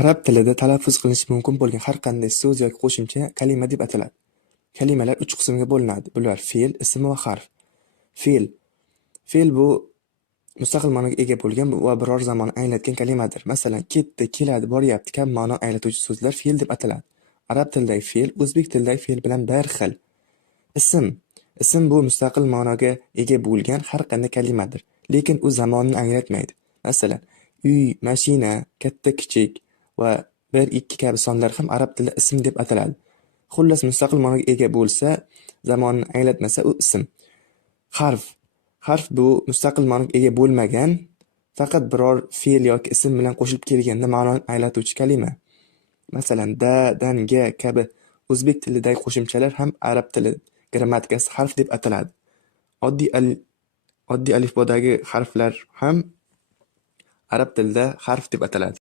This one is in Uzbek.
Arab tilida talaffuz qilinishi mumkin bo'lgan har qanday so'z yoki qo'shimcha kalima deb ataladi. Kalimalar uch qismga bo'linadi. Bular fe'l, ism va harf. Fe'l. Fe'l bu mustaqil ma'noga ega bo'lgan va biror zamonni anglatgan kalimadir. Masalan, ketdi, keladi, boryapti kabi ma'no anglatuvchi so'zlar fe'l deb ataladi. Arab tilidagi fe'l o'zbek tilidagi fe'l bilan bir xil. Ism. Ism bu mustaqil ma'noga ega bo'lgan har qanday kalimadir, lekin u zamonni anglatmaydi. Masalan, uy, mashina, katta, kichik va 1, 2 kabi sonlar ham arab tilida ism deb ataladi. Xullas, mustaqil ma'noga ega bo'lsa, zamonni anglatmasa, u ism. Harf. Harf bu mustaqil ma'noga ega bo'lmagan, faqat biror fe'l yoki ism bilan qo'shilib kelganda ma'noni anglatuvchi kalima. Masalan, da, danga kabi o'zbek tilidagi qo'shimchalar ham arab tili grammatikasi harf deb ataladi. Oddiy alifbodagi harflar ham arab tilida harf deb ataladi.